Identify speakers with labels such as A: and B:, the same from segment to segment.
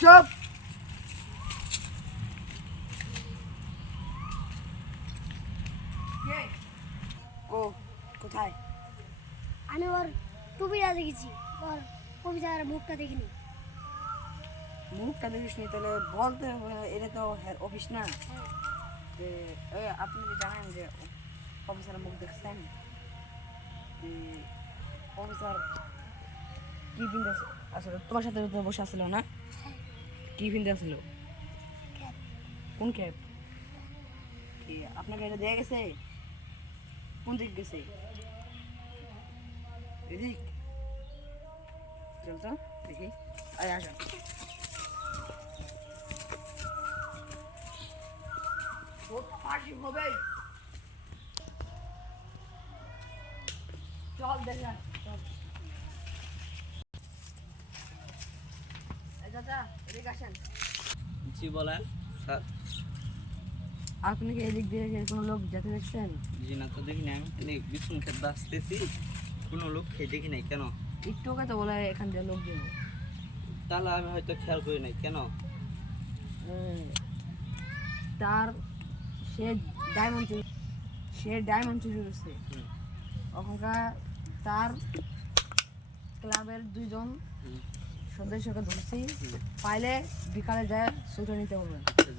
A: চুপ কে? ও কোথায়?
B: আমি ওর টুপিটা দেখেছি। ওর কবিতার মুখটা দেখিনি।
A: মুখটা দেখিস নি তাহলে বলতে এটা তো অফিস না। আপনি কি জানেন যে অফিসারের মুখ দেখছেন যে অফিসার কি পিনতে আসলে তোমার সাথে বসে আসলো না? কি পিনতে
B: ক্যাপ।
A: কোন ক্যাব? কি আপনাকে এটা দেয়া গেছে? কোন দিক গেছে? এদিক। চল তো দেখি। আয় খুব ফাঁসি হবে। চল দেখা চল এই চাচা এদিকে আসেন
C: জি বলেন। স্যার।
A: আপনি কি এদিক দিয়ে কোনো লোক যেতে দেখছেন?
C: জি না তো দেখি না আমি বিছুন খেতে আসতেছি। কোনো লোক খেয়ে দেখি নাই কেন?
A: একটু তো বলে এখান দিয়ে লোক দেবো।
C: তাহলে আমি হয়তো খেয়াল করি নাই কেন?
A: তার সে ডায়মন্ড চুরি সে ডায়মন্ড চুরি করছে। ওখানকার তার ক্লাবের দুইজন সদস্যকে ধরছি পাইলে বিকালে যায় ছুটে নিতে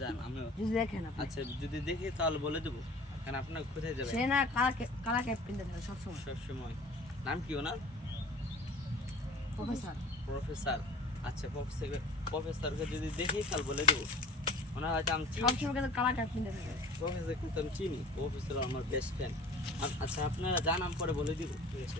C: যান আমিও।
A: যদি দেখেন
C: আচ্ছা যদি দেখি তাহলে বলে দেবো। কারণ আপনার কোথায় যাবে
A: সে না কালা কালা ক্যাপ কিনতে থাকে সবসময়
C: সব সময়। নাম কি ওনার?
A: প্রফেসর।
C: প্রফেসর। আচ্ছা প্রফেসর প্রফেসরকে যদি দেখি তাহলে বলে দেবো। ওনার হয়তো আমি
A: সবসময় কিন্তু কালা ক্যাপ কিনতে থাকে
C: প্রফেসর কিন্তু আমি চিনি। প্রফেসর আমার বেস্ট ফ্রেন্ড আচ্ছা আপনারা জানাম পরে বলে দিব। ঠিক আছে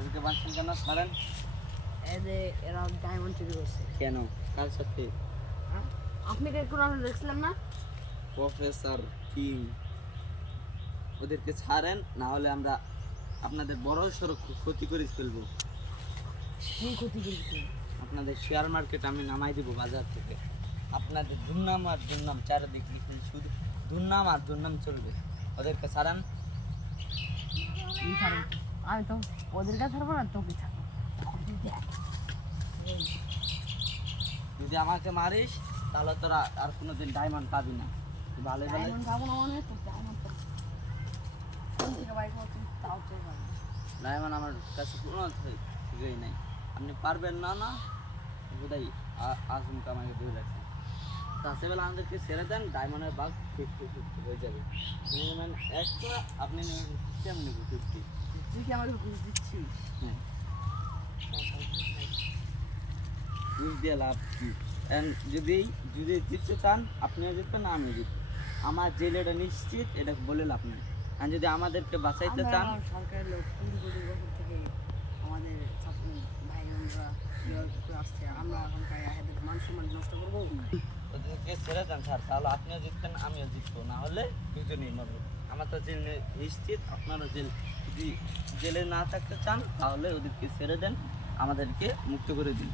C: ওদেরকে বাঁধছেন কেন? ছাড়েন।
A: এরা ডায়মন্ড চুরি করছে।
C: কেন? কার সাথে?
A: আপনি কি কোনো দেখছিলেন না?
C: প্রফেসর কিং ওদেরকে ছাড়েন না হলে আমরা আপনাদের বড় সড়ো ক্ষতি করে ফেলব।
A: কি ক্ষতি করেছে
C: আপনাদের শেয়ার মার্কেট আমি নামাই দেবো বাজার থেকে। আপনাদের দুর্নাম আর দুর্নাম চারিদিকে লিখে শুধু দুর্নাম আর দুর্নাম চলবে। ওদেরকে ছাড়ান?
A: আমি তো ওদের কাছে ছাড়বো না তোকে ছাড়বো।
C: যদি আমাকে মারিস তাহলে তোরা আর কোনোদিন ডায়মন্ড পাবি না। ভালো
A: ডায়মন্ড খাব না মানে? তো ডায়মন্ড
C: আমার কাছে কোনো ঠিকই নাই। আপনি পারবেন না না? বোধহয় আজমকে আমাকে ধরে রাখছেন রাসেবেলা আমাদেরকে ছেড়ে দেন ডায়মন্ডের বাঘ ফিফটি ফিফটি হয়ে যাবে। একটা আপনি নেবেন কেমন নেবেন ফিফটি
A: তুই কি আমাকে ঘুষ দিচ্ছিস
C: হ্যাঁ ঘুষ দিয়ে লাভ কি যদি যদি জিততে চান আপনিও জিতবেন আমিও জিতবো। আমার জেলেটা নিশ্চিত এটা বলে লাভ নেই। আর যদি আমাদেরকে বাঁচাইতে চান
A: সরকারের লোক কুড়ি কোটি বছর থেকে আমাদের ছাত্র ভাই বোনরা যেভাবে আসছে আমরা এখন নষ্ট করব।
C: ওদেরকে ছেড়ে দেন স্যার তাহলে আপনিও জিতবেন আমিও জিতবো। না হলে দুজনেই মরবো। আমার তো জেল নিশ্চিত আপনারও জেল যদি জেলে না থাকতে চান তাহলে ওদেরকে ছেড়ে দেন আমাদেরকে মুক্ত করে দিন।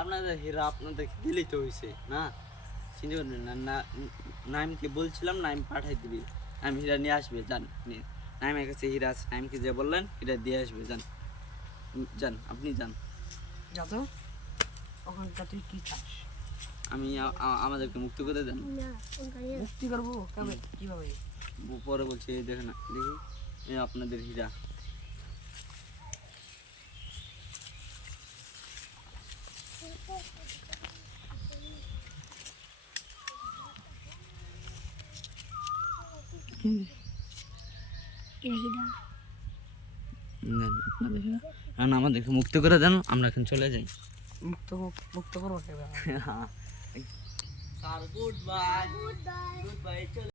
C: আপনাদের হীরা আপনাদের দিলেই তো হয়েছে না? চিনতে পারবেন না না নাইমকে বলছিলাম নাইম পাঠাই দিবি। নাইম হীরা নিয়ে আসবে যান নিয়ে। নাইমের কাছে হীরা আছে নাইমকে যে বললেন হীরা দিয়ে আসবে যান যান আপনি যান
A: যত ওখানকার তুই কি চাস?
C: আমি আমাদেরকে মুক্তি করে দেন।
B: না
A: মুক্তি করব? কীভাবে?
C: পরে বলছি এই দেখেন দেখি এই আপনাদের হীরা।
B: এটা
C: দেন না না আমাদেরকে মুক্ত করে দেন আমরা এখন চলে যাই।
A: মুক্ত মুক্ত করব কেবে
C: sir goodbye
B: goodbye
C: goodbye চলে